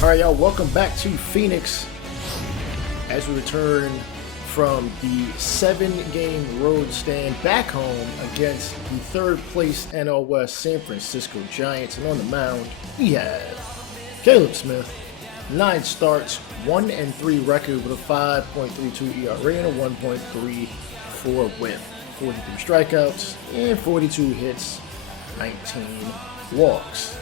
All right, y'all, welcome back to Phoenix as we return from the 7-game road stand back home against the third-place NL West San Francisco Giants. And on the mound, we have Caleb Smith, 9 starts, 1-3 record with a 5.32 ERA and a 1.34 WHIP, 43 strikeouts and 42 hits, 19 walks.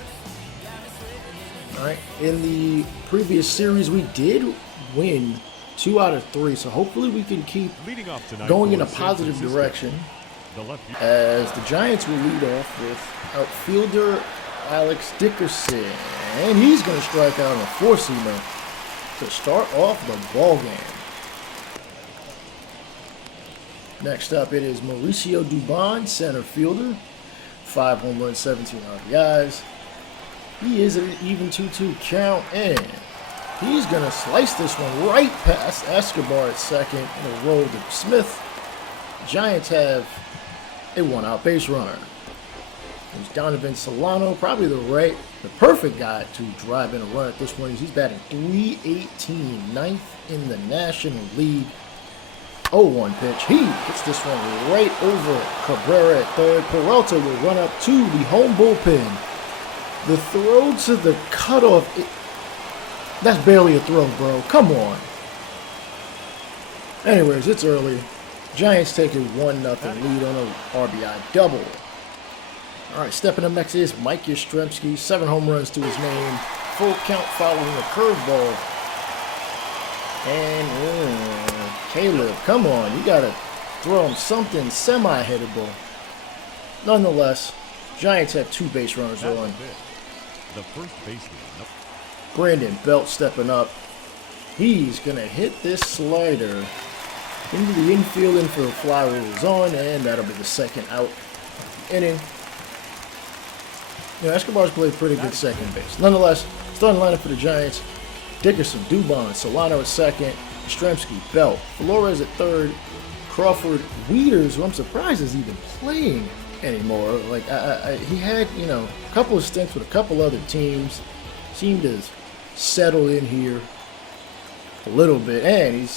All right. In the previous series, we did win 2 out of 3, so hopefully we can keep going in a positive direction as the Giants will lead off with outfielder Alex Dickerson, and he's going to strike out on a 4-seamer to start off the ball game. Next up, it is Mauricio Dubon, center fielder, 5 home runs, 17 RBIs. He is at an even 2-2 count, and he's going to slice this one right past Escobar at second in a roll to Smith. Giants have a 1-out base runner. There's Donovan Solano, probably the perfect guy to drive in a run at this one. He's batting .318, 9th in the National League. 0-1 pitch. He hits this one right over Cabrera at third. Peralta will run up to the home bullpen. The throw to the cutoff, that's barely a throw, bro. Come on. Anyways, it's early. Giants take a 1-0 lead on an RBI double. All right, stepping up next is Mike Yastrzemski, 7 home runs to his name. Full count following a curveball. And Caleb, come on. You got to throw him something semi-hittable. Nonetheless, Giants have 2 base runners on. The first baseman. Brandon Belt stepping up. He's going to hit this slider into the infield fly rolls on, and that'll be the second out inning. Escobar's played pretty good second base. Nonetheless, starting lineup for the Giants: Dickerson, Dubon, Solano at second, Yastrzemski, Belt, Flores at third, Crawford, Wieters, who I'm surprised is even playing anymore. Like he had, a couple of stints with a couple other teams, seemed to settle in here a little bit, and he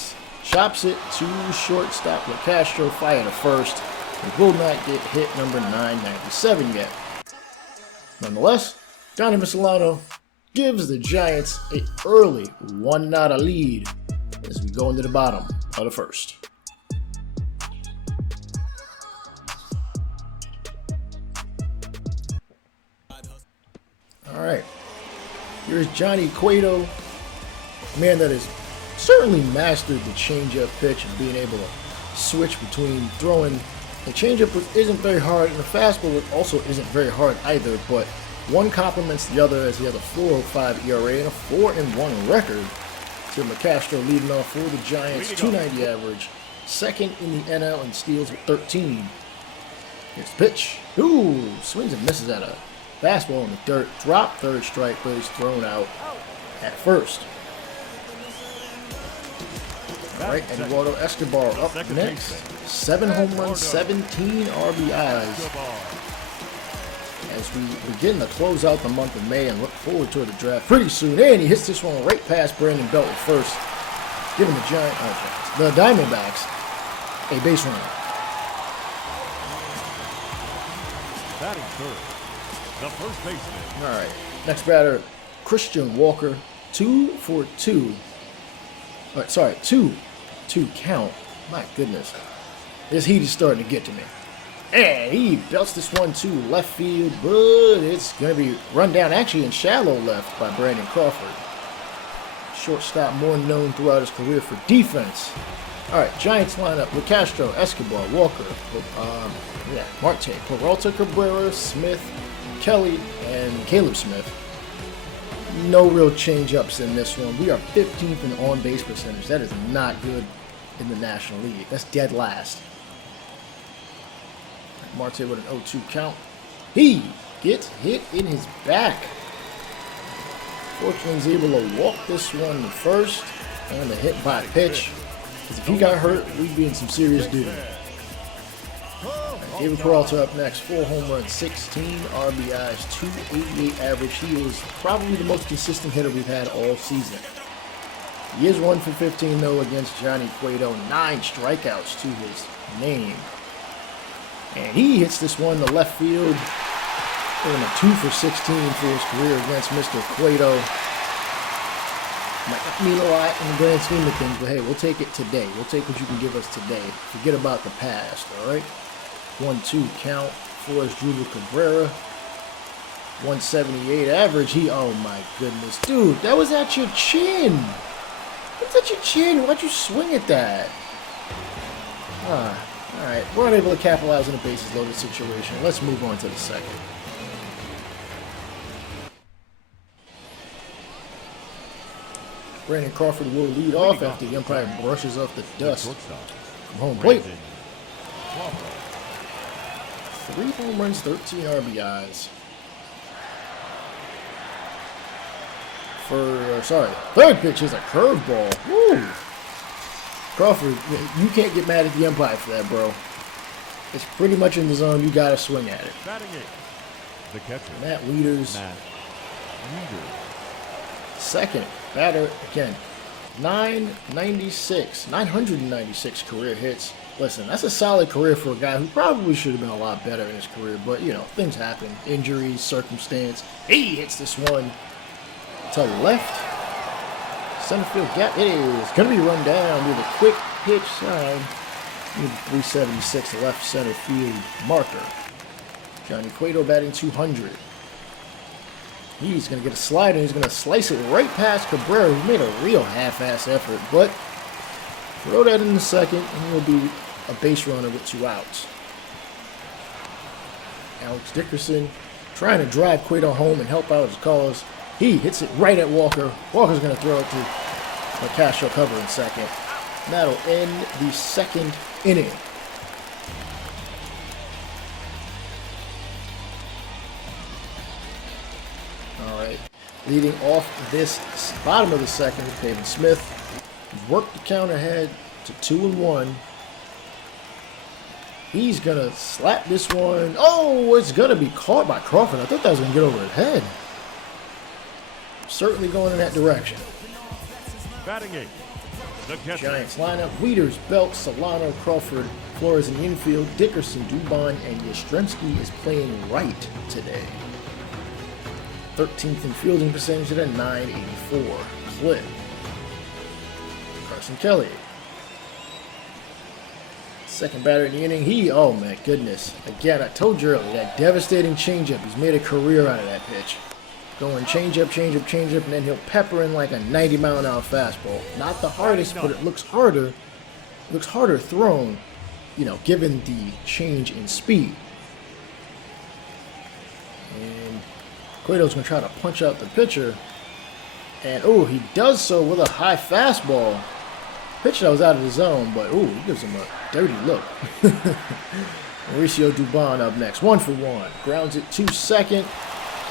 chops it to shortstop with Castro fire to first. He will not get hit number 997 yet. Nonetheless, Donovan Solano gives the Giants an early 1-0 lead as we go into the bottom of the first. All right, here's Johnny Cueto, a man that has certainly mastered the changeup pitch and being able to switch between throwing. The changeup isn't very hard, and the fastball also isn't very hard either, but one complements the other as he has a 4.05 ERA and a 4-1 record. Tim McCastro leading off for the Giants, 290 average, second in the NL in steals with 13. Here's the pitch. Ooh, swings and misses at a fastball in the dirt, drop third strike, but he's thrown out at first. All right, Eduardo Escobar up next. 7 home runs, 17 RBIs. As we begin to close out the month of May and look forward to the draft pretty soon. And he hits this one right past Brandon Belt at first, giving the Diamondbacks a base runner. Batting third, the first baseman. All right, next batter, Christian Walker, 2 for 2. All right, sorry, 2 count. My goodness, this heat is starting to get to me. And he belts this one to left field, but it's going to be run down actually in shallow left by Brandon Crawford. Shortstop more known throughout his career for defense. All right, Giants lineup with Castro, Escobar, Walker, Marte, Peralta, Cabrera, Smith, Kelly, and Caleb Smith. No real change-ups in this one. We are 15th in on-base percentage. That is not good in the National League. That's dead last. Marte with an 0-2 count. He gets hit in his back. Fortunately, he's able to walk this one first and the hit by pitch. Because if he got hurt, we'd be in some serious duty. David Peralta up next. 4 home runs, 16 RBIs, 288 average. He is probably the most consistent hitter we've had all season. He is 1 for 15 though against Johnny Cueto. 9 strikeouts to his name. And he hits this one to left field. Going a 2 for 16 for his career against Mr. Cueto. Might not mean a lot in the grand scheme of things, but hey, we'll take it today. We'll take what you can give us today. Forget about the past, all right? 1-2 count for Asdrubal Cabrera. 178 average. Oh my goodness. Dude, that was at your chin. What's at your chin? Why'd you swing at that? Alright, we're unable to capitalize on a bases loaded situation. Let's move on to the second. Brandon Crawford will lead off after the umpire brushes off the dust from home plate. 3 home runs, 13 RBIs. Third pitch is a curveball. Woo! Crawford, you can't get mad at the umpire for that, bro. It's pretty much in the zone. You got to swing at it. The catcher, Matt Wieters. Second batter again. 996 career hits. Listen, that's a solid career for a guy who probably should have been a lot better in his career, but you know, things happen. Injuries, circumstance. He hits this one to left. Center field gap. It is going to be run down with a quick pitch sign. 376 left center field marker. Johnny Cueto batting 200. He's going to get a slide and he's going to slice it right past Cabrera, who made a real half-ass effort. But throw that in the second and he'll be a base runner with 2 outs. Alex Dickerson trying to drive Cueto home and help out his cause. He hits it right at Walker. Walker's going to throw it to Castro cover in second. And that'll end the second inning. All right. Leading off this bottom of the second is David Smith. He's worked the count ahead to 2-1. He's going to slap this one. Oh, it's going to be caught by Crawford. I thought that was going to get over his head. Certainly going in that direction. Batting 8. The catcher. Giants lineup: Wieters, Belt, Solano, Crawford, Flores in the infield, Dickerson, Dubon, and Yastrzemski is playing right today. 13th in fielding percentage at a .984 clip. Carson Kelly. Second batter in the inning. Oh my goodness. Again, I told you earlier, that devastating changeup. He's made a career out of that pitch. Going changeup, and then he'll pepper in like a 90-mile-an-hour fastball. Not the hardest, but it looks harder. It looks harder thrown, you know, given the change in speed. And Cueto's going to try to punch out the pitcher. And, he does so with a high fastball. Pitch that was out of the zone, but, he gives him a dirty look. Mauricio Dubon up next. 1 for 1. Grounds it to second.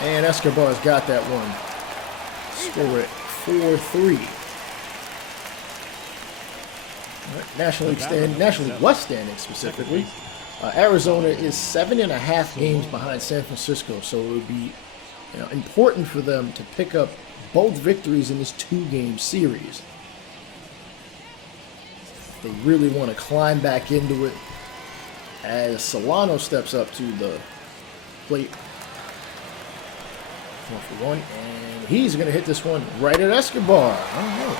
And Escobar's got that one. Score it 4-3. National League West standings specifically. Arizona is 7.5 games behind San Francisco, so it would be important for them to pick up both victories in this 2-game series. They really want to climb back into it as Solano steps up to the plate. 1 for 1, and he's going to hit this one right at Escobar. I don't know.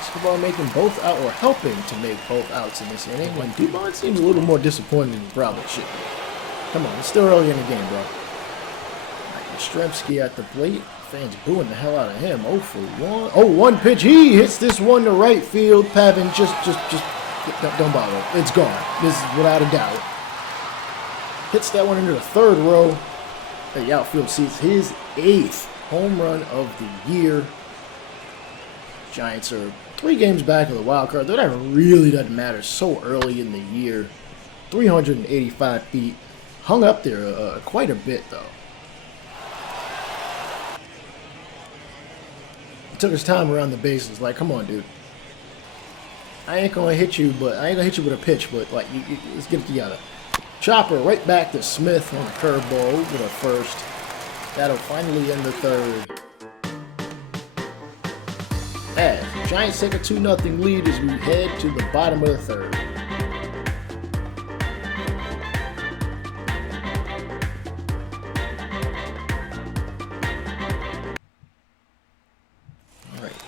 Escobar making both out, or helping to make both outs in this inning, when Dubon seems a little more disappointed than he probably should be. Come on, it's still early in the game, bro. Yastrzemski at the plate. Fans booing the hell out of him. 0 for 1. Oh, one pitch. He hits this one to right field. Pavin, just don't bother. It's gone. This is without a doubt. Hits that one into the third row. The outfield sees his 8th home run of the year. Giants are 3 games back of the wild card, though that really doesn't matter so early in the year. 385 feet. Hung up there quite a bit, though. He took his time around the bases. Like, come on, dude. I ain't gonna hit you with a pitch, but like, let's get it together. Chopper right back to Smith on the curveball over the first. That'll finally end the third. As the Giants take a 2-0 lead as we head to the bottom of the third.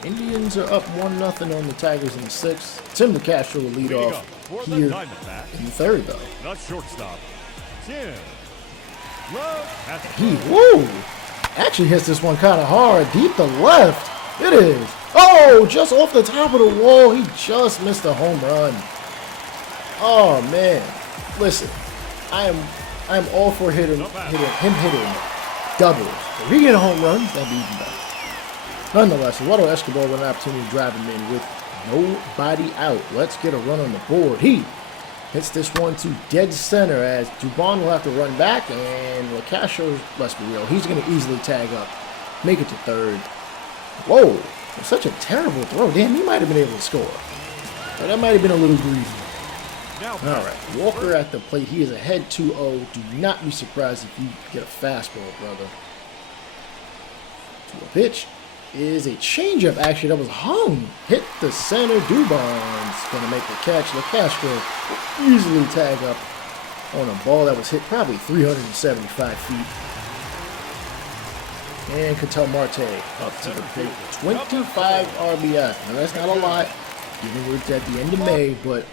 Indians are up 1-0 on the Tigers in the sixth. Tim DeCastro will lead off here in the third, though. Not shortstop. Tim. He, whoa! Actually hits this one kind of hard, deep to left. It is. Oh, just off the top of the wall. He just missed a home run. Oh man, listen, I am all for him hitting doubles. If he get a home run, that'd be even better. Nonetheless, Eduardo Escobar with an opportunity to drive him in with nobody out. Let's get a run on the board. He hits this one to dead center as Dubon will have to run back, and LaCastro, let's be real, he's going to easily tag up, make it to third. Whoa, such a terrible throw. Damn, he might have been able to score. But that might have been a little greasy. All right, Walker at the plate. He is ahead 2-0. Do not be surprised if you get a fastball, brother. To a pitch. Is a changeup actually that was hung. Hit the center. Dubon's going to make the catch. LaCastro will easily tag up on a ball that was hit probably 375 feet. And Ketel Marte up to the plate. 25 RBI. Now that's not a lot, given we're at the end of May, but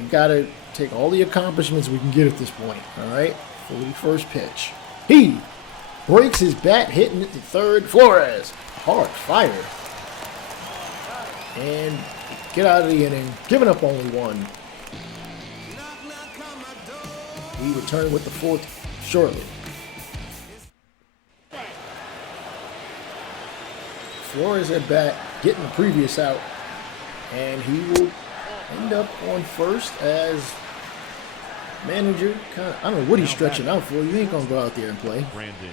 we got to take all the accomplishments we can get at this point. All right? 41st pitch. He breaks his bat, hitting it to third. Flores. Hard fire. And get out of the inning, giving up only one. We return with the fourth shortly. Flores at bat, getting the previous out, and he will end up on first as manager. I don't know what he's stretching out for. You ain't gonna go out there and play. Brandon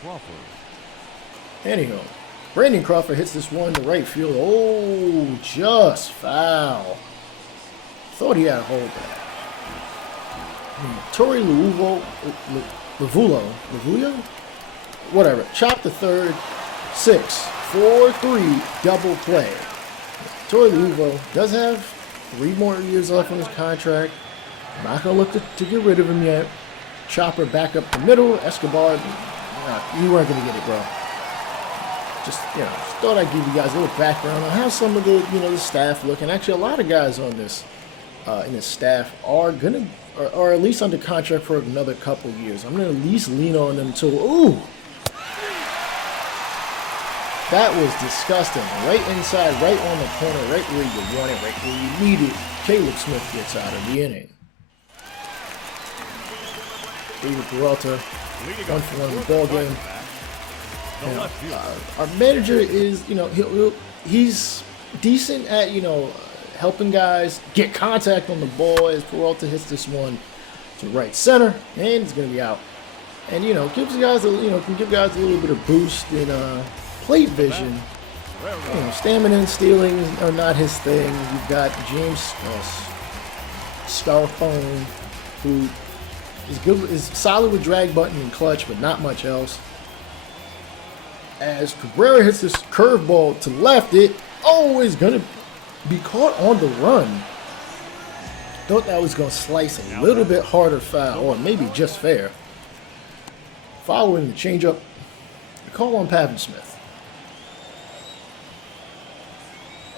Crawford. Anyhow, Brandon Crawford hits this one to right field. Oh, just foul. Thought he had a hold that. Torey Lavulo, whatever, chopped the third. 6-4-3 double play. Torey Lavulo does have 3 more years left on his contract. I'm not going to look to get rid of him yet. Chopper back up the middle. Escobar, you weren't going to get it, bro. Just thought I'd give you guys a little background on how some of the, the staff look. And actually, a lot of guys on this, in this staff are at least under contract for another couple of years. I'm gonna at least lean on them till, ooh, that was disgusting. Right inside, right on the corner, right where you want it, right where you need it. Caleb Smith gets out of the inning. David Peralta, 1-for-1 in the ball game. Our manager is, he's decent at, helping guys get contact on the ball as Peralta hits this one to right center, and it's going to be out. And, gives guys, can give guys a little bit of boost in plate vision. Stamina and stealing are not his thing. You've got James Scarfone, who is solid with drag button and clutch, but not much else. As Cabrera hits this curveball to left, it is going to be caught on the run. Thought that was going to slice a little bit harder foul, or maybe just fair. Following the changeup, the call on Pavin Smith.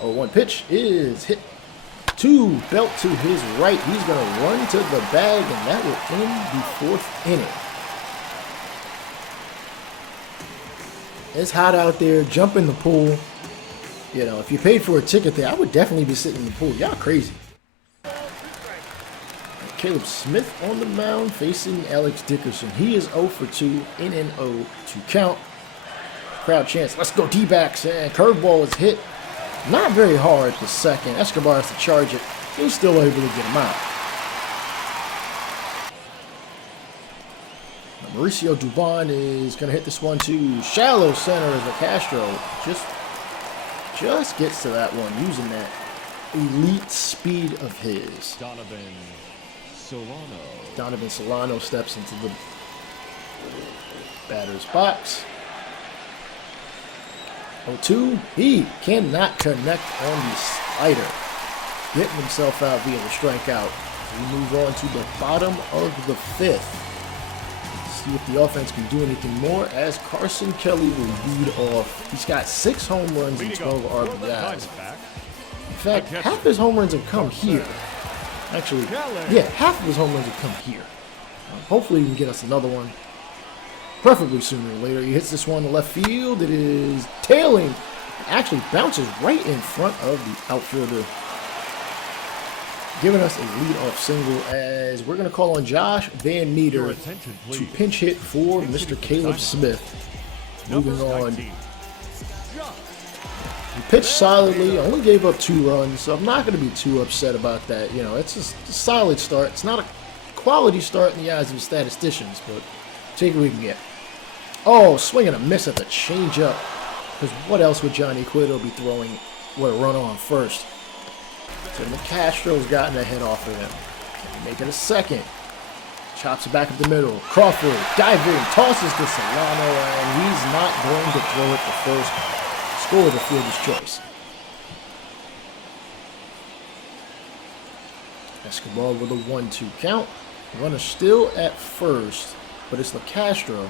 0-1 pitch is hit to belt to his right. He's going to run to the bag, and that will end the 4th inning. It's hot out there. Jump in the pool. If you paid for a ticket there, I would definitely be sitting in the pool. Y'all crazy. Caleb Smith on the mound facing Alex Dickerson. He is 0-for-2 in an 0-2 count. Crowd chants, let's go D-backs. And curveball is hit. Not very hard to second. Escobar has to charge it. He's still able to get him out. Mauricio Dubon is going to hit this one to shallow center as LaCastro just gets to that one using that elite speed of his. Donovan Solano. Donovan Solano steps into the batter's box. 0-2. He cannot connect on the slider. Getting himself out via the strikeout. We move on to the bottom of the fifth. See if the offense can do anything more as Carson Kelly will lead off. He's got 6 home runs and 12 RBIs. In fact, half his home runs have come here. Actually, yeah, half of his home runs have come here. Hopefully he can get us another one. Preferably sooner or later. He hits this one to left field. It is tailing. It actually bounces right in front of the outfielder, giving us a leadoff single as we're going to call on Josh Van Meter to pinch hit for Mr. Caleb Smith. Moving on. He pitched solidly, only gave up 2 runs, so I'm not going to be too upset about that. You know, it's just a solid start. It's not a quality start in the eyes of the statisticians, but take what we can get. Oh, swing and a miss at the changeup. Because what else would Johnny Cueto be throwing with a runner on first? So McCastro's gotten a hit off of him. Make it a second. Chops it back up the middle. Crawford diving, tosses to Solano, and he's not going to throw it to first. Score the fielder's choice. Escobar with a 1-2 count. Runner still at first, but it's LeCastro.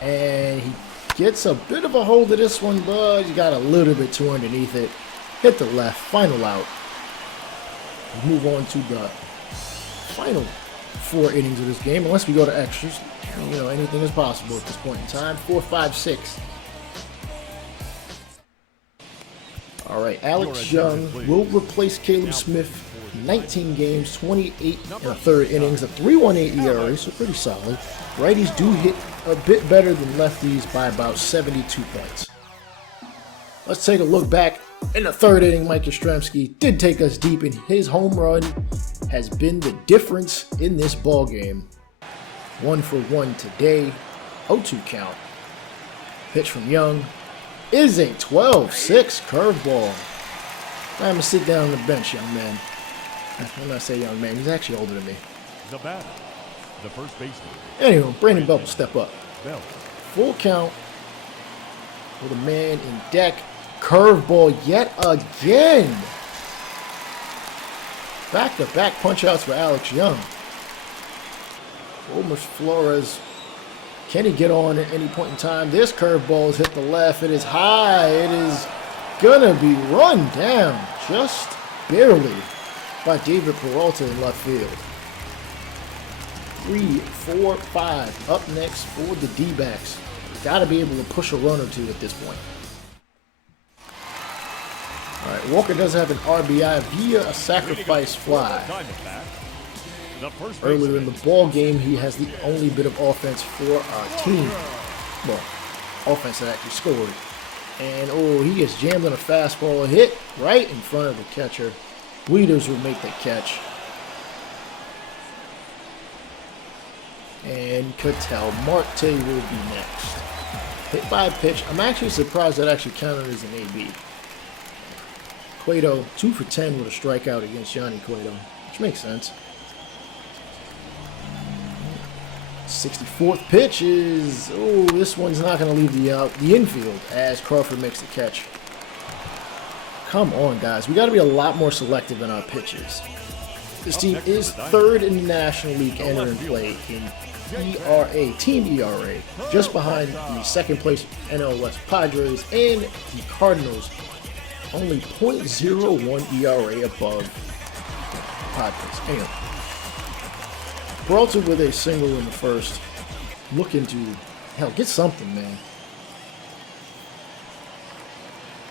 And he gets a bit of a hold of this one, but he got a little bit too underneath it. Hit the left, final out. We move on to the final 4 innings of this game, unless we go to extras. You know, anything is possible at this point in time. 4, 5, 6. All right, Alex Young will replace Caleb Smith. 19 games, 28 and a third innings, a 3.18 ERA, so pretty solid. Righties do hit a bit better than lefties by about 72 points. Let's take a look back. In the third inning, Mike Yastrzemski did take us deep, and his home run has been the difference in this ball game. 1 for 1 today, 0-2 count. Pitch from Young is a 12-6 curveball. I'm going to sit down on the bench, young man. When I say young man, he's actually older than me. The batter, the first baseman. Anyway, Brandon Belt will step up. Bell. Full count with a man in deck. Curveball yet again. Back-to-back punch-outs for Alex Young. Omar Flores. Can he get on at any point in time? This curveball has hit the left. It is high. It is going to be run down just barely by David Peralta in left field. 3, 4, 5 up next for the D-backs. Got to be able to push a run or two at this point. All right, Walker does have an RBI via a sacrifice fly. Earlier in the ball game, he has the only bit of offense for our team. Well, offense that actually scored. And, oh, he gets jammed on a fastball, hit right in front of the catcher. Weeders will make the catch. And Ketel Marte will be next. Hit by a pitch. I'm actually surprised that actually counted as an AB. Cueto, 2 for 10 with a strikeout against Johnny Cueto, which makes sense. 64th pitch is, oh, this one's not going to leave the infield as Crawford makes the catch. Come on, guys. We got to be a lot more selective in our pitches. This team is 3rd in the National League entering play in ERA, team ERA, just behind the 2nd place NL West Padres and the Cardinals. Only .01 ERA above Padres. Anyway, Peralta with a single in the first. Looking to, hell, get something, man.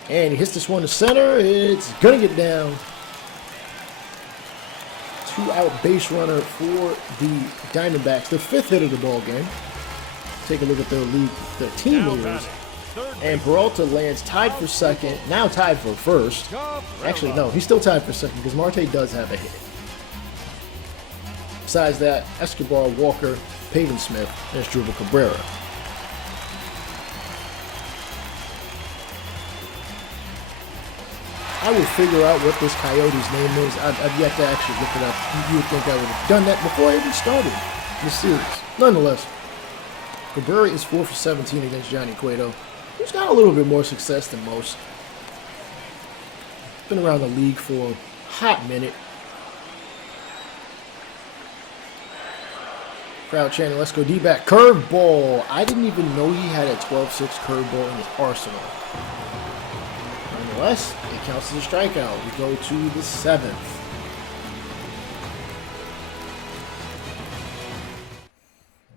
And he hits this one to center. It's going to get down. 2-out base runner for the Diamondbacks. The 5th hit of the ball game. Take a look at their team leaders. And Peralta lands tied for 2nd, now tied for 1st. Actually, no, he's still tied for 2nd because Marte does have a hit. Besides that, Escobar, Walker, Pavin Smith, and Asdrubal Cabrera. I will figure out what this coyote's name is. I've yet to actually look it up. You would think I would have done that before I even started this series. Nonetheless, Cabrera is 4 for 17 against Johnny Cueto, who's got a little bit more success than most. Been around the league for a hot minute. Crowd chanting, let's go D-back. Curveball. I didn't even know he had a 12-6 curveball in his arsenal. Nonetheless, it counts as a strikeout. We go to the 7th.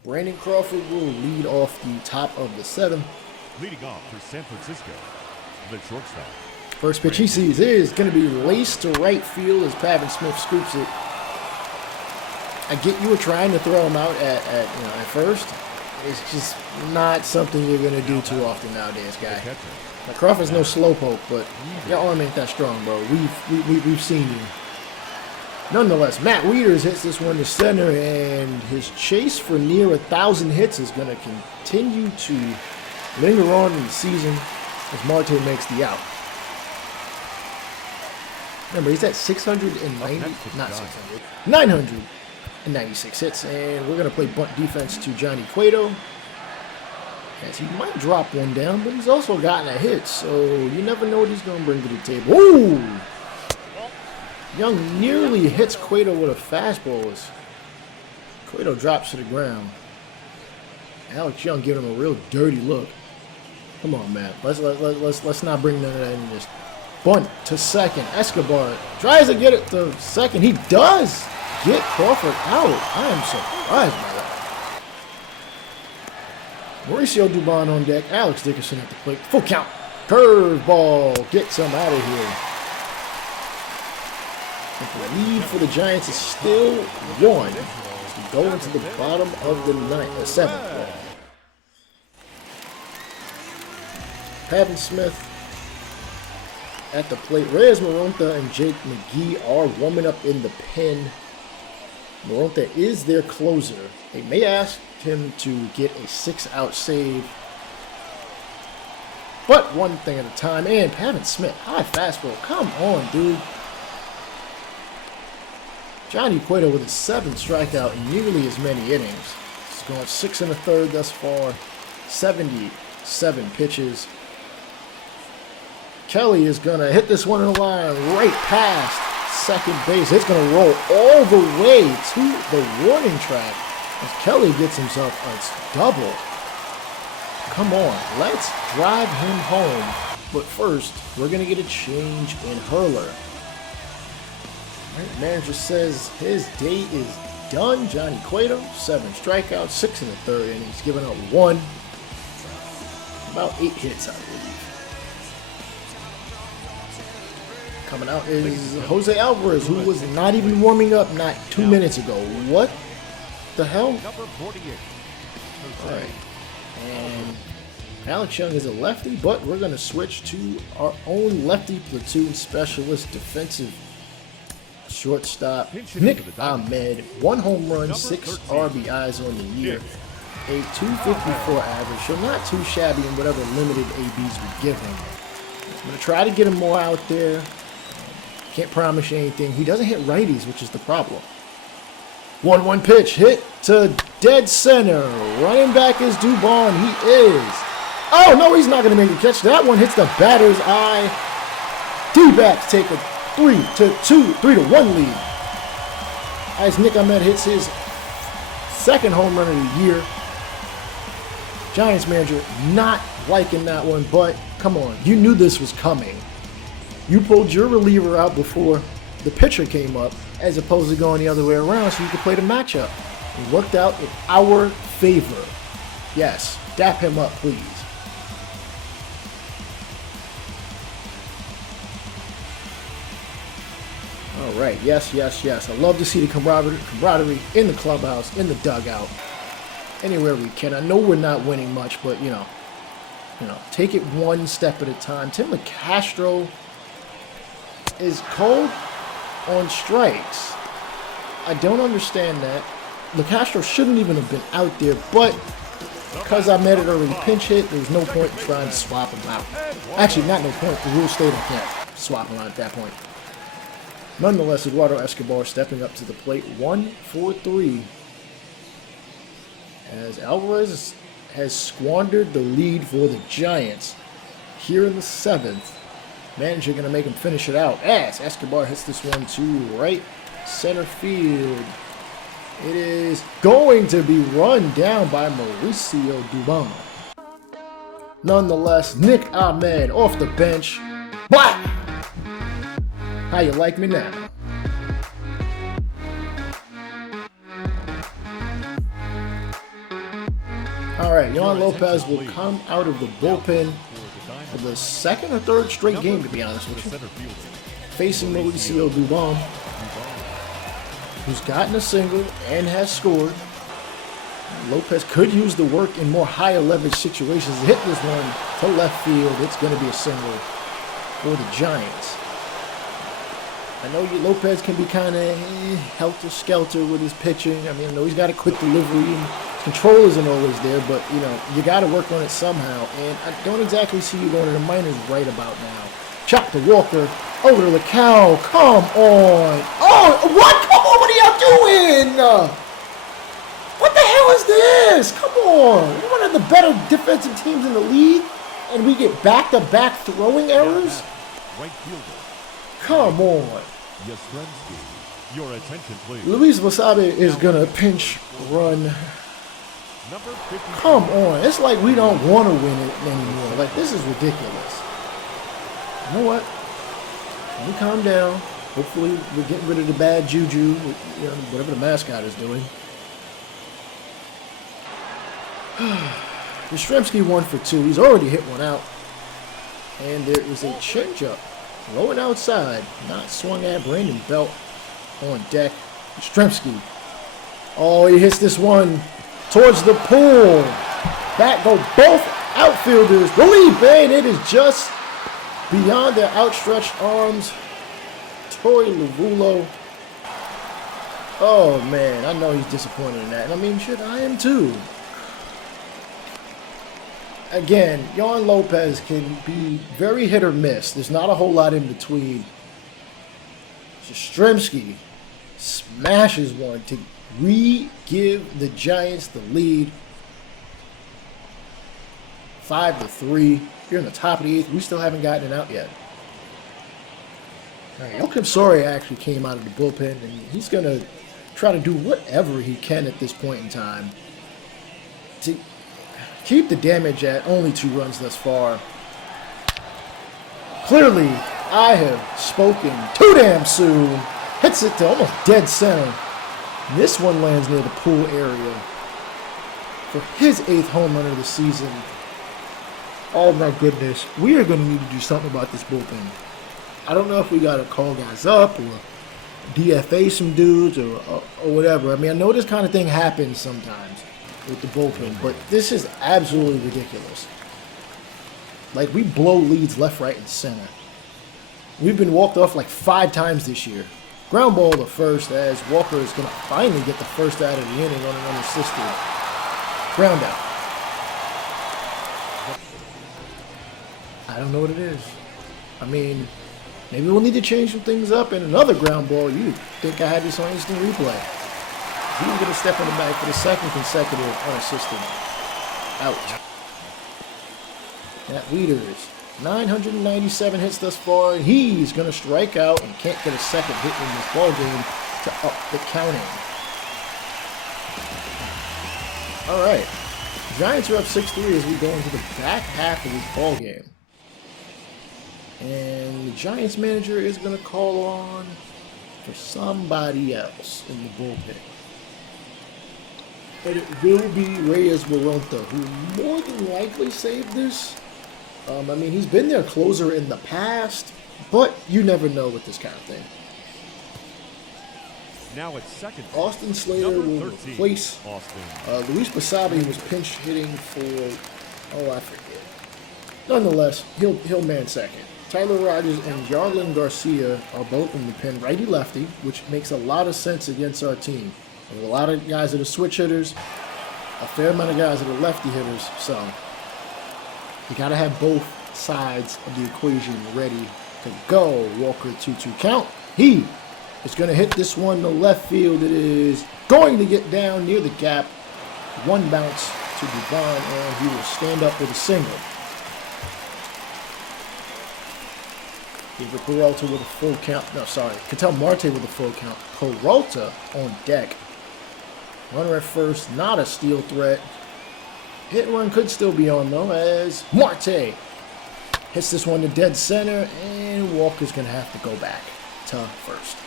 Brandon Crawford will lead off the top of the 7th. Leading off for San Francisco, the shortstop. First pitch he sees is going to be laced to right field as Pavin Smith scoops it. I get you were trying to throw him out at first. It's just not something you're going to do too often nowadays, guy. Now, Crawford's no slowpoke, but your arm ain't that strong, bro. We've seen you. Nonetheless, Matt Wieters hits this one to center, and his chase for near 1,000 hits is going to continue to linger on in the season as Marte makes the out. Remember, he's at 996 hits, and we're going to play bunt defense to Johnny Cueto, as he might drop one down, but he's also gotten a hit, so you never know what he's going to bring to the table. Ooh! Young nearly hits Cueto with a fastball as Cueto drops to the ground. Alex Young giving him a real dirty look. Come on, man. Let's not bring none of that in this. Bunt to second. Escobar tries to get it to second. He does get Crawford out. I am surprised by that. Mauricio Dubon on deck. Alex Dickerson at the plate. Full count. Curveball. Gets him out of here. And the lead for the Giants is still 1 as we go into the bottom of the 7th. Pavin Smith at the plate. Reyes Moronta and Jake McGee are warming up in the pen. Moronta is their closer. They may ask him to get a 6-out save, but one thing at a time. And Pavin Smith, high fastball. Come on, dude. Johnny Cueto with his 7th strikeout in nearly as many innings. He's gone 6 1/3 thus far, 77 pitches. Kelly is going to hit this one in the line right past second base. It's going to roll all the way to the warning track as Kelly gets himself a double. Come on, let's drive him home. But first, we're going to get a change in hurler. Right, manager says his day is done. Johnny Cueto, 7 strikeouts, 6 1/3 innings, giving up 1. About 8 hits, I believe. Coming out is Jose Alvarez, who was not even warming up not 2 minutes ago. What the hell? All right. And Alex Young is a lefty, but we're going to switch to our own lefty platoon specialist, defensive shortstop Nick Ahmed. 1 home run, 6 RBIs on the year. A .254 average, so not too shabby in whatever limited ABs we give him. I'm going to try to get him more out there. Can't promise you anything. He doesn't hit righties, which is the problem. 1-1 pitch hit to dead center. Running back is Dubon. He is. Oh, no, he's not going to make the catch. That one hits the batter's eye. D-backs take a 3-1 lead as Nick Ahmed hits his 2nd home run of the year. Giants manager not liking that one, but come on, you knew this was coming. You pulled your reliever out before the pitcher came up, as opposed to going the other way around so you could play the matchup. It worked out in our favor. Yes, dap him up, please. All right, yes. I love to see the camaraderie in the clubhouse, in the dugout, anywhere we can. I know we're not winning much, but you know, take it one step at a time. Tim LeCastro is cold on strikes. I don't understand that. LeCastro shouldn't even have been out there, but because I made it already pinch hit, there's no point in trying to swap him out. Actually, not no point. The rule stayed on that. swapping on at that point. Nonetheless, Eduardo Escobar stepping up to the plate, 1-for-3. As Alvarez has squandered the lead for the Giants here in the 7th. Manager going to make him finish it out as Escobar hits this one to right center field. It is going to be run down by Mauricio Dubon. Nonetheless, Nick Ahmed off the bench. Black! How you like me now? All right, Yohan Lopez will come out of the bullpen for the 2nd or 3rd straight game, to be honest with you. Facing Mauricio Dubon, who's gotten a single and has scored. Lopez could use the work in more higher leverage situations. Hit this one to left field. It's going to be a single for the Giants. I know Lopez can be kind of helter-skelter with his pitching. I mean, I know he's got a quick delivery. And control isn't always there, but, you know, you got to work on it somehow. And I don't exactly see you going to the minors right about now. Chop to Walker. Over to the cow. Come on. Oh, what? Come on, what are y'all doing? What the hell is this? Come on. We're one of the better defensive teams in the league, and we get back-to-back throwing errors? Right fielder. Come on. Your attention, please. Luis Wasabi is going to pinch run. Come on. It's like we don't want to win it anymore. Like, this is ridiculous. You know what? Let me calm down. Hopefully, we're getting rid of the bad juju, you know, whatever the mascot is doing. Yastrzemski 1-for-2. He's already hit one out. And there is a changeup. Rolling outside. Not swung at. Brandon Belt on deck. Yastrzemski. Oh, he hits this one towards the pool. Back go both outfielders. Relief, and it is just beyond their outstretched arms. Torey Lovullo. Oh, man. I know he's disappointed in that. And I mean, shit, I am too. Again, Yohan Lopez can be very hit or miss. There's not a whole lot in between. Yastrzemski smashes one to re-give the Giants the lead. 5-3. You're in the top of the 8th. We still haven't gotten it out yet. All right, Joakim Soria actually came out of the bullpen, and he's going to try to do whatever he can at this point in time to keep the damage at only 2 runs thus far. Clearly, I have spoken too damn soon. Hits it to almost dead center. And this one lands near the pool area for his 8th home run of the season. Oh my goodness. We are going to need to do something about this bullpen. I don't know if we got to call guys up or DFA some dudes or whatever. I mean, I know this kind of thing happens sometimes with the bullpen, but this is absolutely ridiculous. Like, we blow leads left, right, and center. We've been walked off like 5 times this year. Ground ball to first as Walker is going to finally get the first out of the inning on an unassisted ground out. I don't know what it is. I mean, maybe we'll need to change some things up. And another ground ball, you think I had this on instant replay. He was going to step on the back for the 2nd consecutive unassisted out. Matt Wieters, 997 hits thus far. He's going to strike out and can't get a second hit in this ball game to up the counting. All right. Giants are up 6-3 as we go into the back half of this ball game. And the Giants manager is going to call on for somebody else in the bullpen. And it will be Reyes Moronta, who more than likely saved this. I mean, he's been their closer in the past, but you never know with this kind of thing. Now it's second. Austin Slater will replace Luis Basabe, who was pinch hitting for, I forget. Nonetheless, he'll man second. Tyler Rogers and Yarlin Garcia are both in the pen righty-lefty, which makes a lot of sense against our team. There's a lot of guys that are switch hitters, a fair amount of guys that are lefty hitters, so you got to have both sides of the equation ready to go. Walker 2-2 count. He is going to hit this one to left field. It is going to get down near the gap. One bounce to Dubon, and he will stand up with a single. David Peralta with a full count. No, sorry. Ketel Marte with a full count. Peralta on deck. Runner at first, not a steal threat. Hit and run could still be on, though, as Marte hits this one to dead center, and Walker's going to have to go back to first.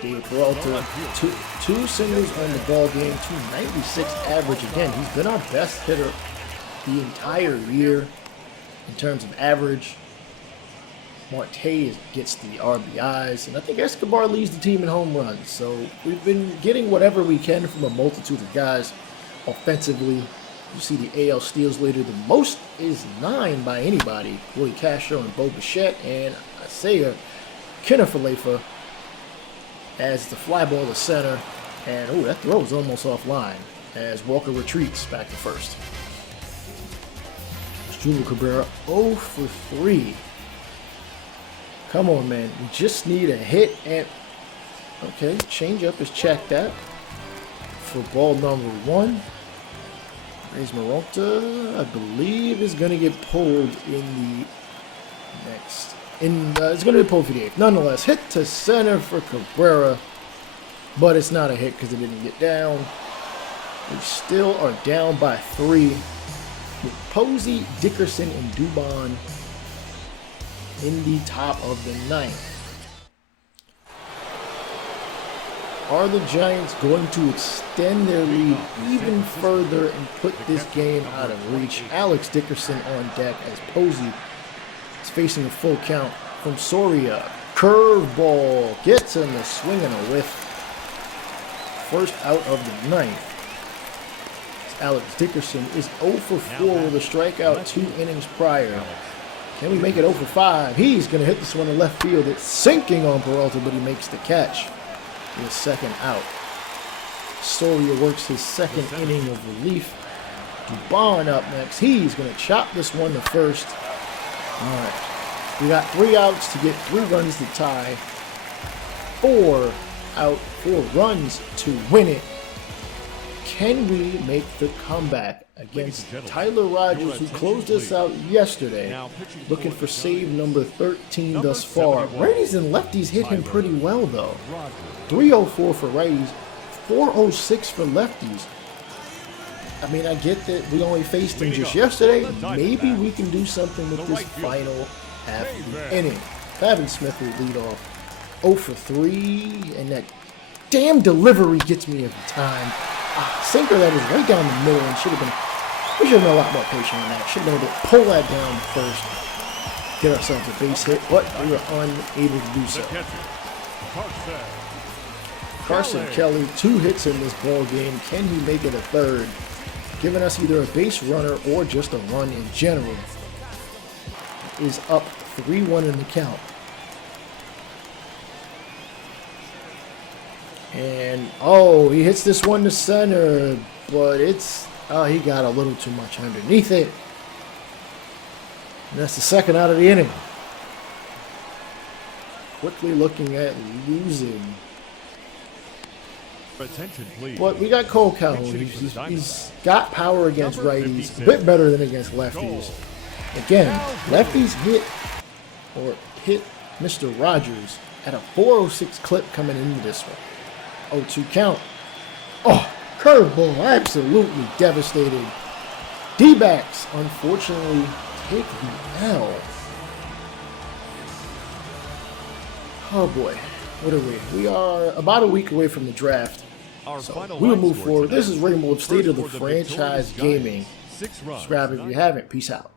David Peralta, two singles on the ball game, 296 average. Again, he's been our best hitter the entire year in terms of average. Marte gets the RBIs, and I think Escobar leads the team in home runs. So we've been getting whatever we can from a multitude of guys offensively. You see the AL steals leader. The most is 9 by anybody. Willie Castro and Bo Bichette, and Isaiah Kiner-Falefa as the fly ball to center. And oh, that throw was almost offline as Walker retreats back to first. Julio Cabrera 0 for 3. Come on, man. We just need a hit and... Okay, changeup is checked out for ball number 1. Reyes Marota, I believe, is going to get pulled in the next... it's going to be pulled for the 8th. Nonetheless, hit to center for Cabrera, but it's not a hit because it didn't get down. We still are down by 3 with Posey, Dickerson, and Dubon in the top of the 9th. Are the Giants going to extend their lead even further and put this game out of reach? Alex Dickerson on deck as Posey is facing a full count from Soria. Curveball gets in the swing and a whiff. First out of the 9th. Alex Dickerson is 0 for 4 with a strikeout 2 innings prior. Can we make it 0 for 5? He's going to hit this one to left field. It's sinking on Peralta, but he makes the catch. His second out. Soria works his second inning of relief. Dubon up next. He's going to chop this one to first. All right. We got 3 outs to get 3 runs to tie. 4 out, 4 runs to win it. Can we make the comeback against Tyler Rogers, who closed us out yesterday, looking for save number 13 thus far? Righties and lefties hit him pretty well, though. 304 for righties, 406 for lefties. I mean, I get that we only faced him just yesterday. Maybe we can do something with this final half of the inning. Pavin Smith will lead off 0 for 3, and that damn delivery gets me every time. Sinker that is right down the middle, and we should have been a lot more patient on that. Should have been able to pull that down first, get ourselves a base hit, but we were unable to do so. Carson Kelly, 2 hits in this ball game. Can he make it a third? Giving us either a base runner or just a run in general. Is up 3-1 in the count. And, oh, he hits this one to center, but he got a little too much underneath it. And that's the second out of the inning. Quickly looking at losing. Attention, please. But we got Cole Calhoun. He's got power against righties, a bit better than against lefties. Again, lefties hit Mr. Rogers at a 406 clip coming into this one. 0-2 count. Oh, curveball, absolutely devastated. D-backs, unfortunately, take the L. Oh boy, what are we? We are about a week away from the draft. So we will move forward. This is Rainbow State of the Franchise Gaming. Subscribe if you haven't. Peace out.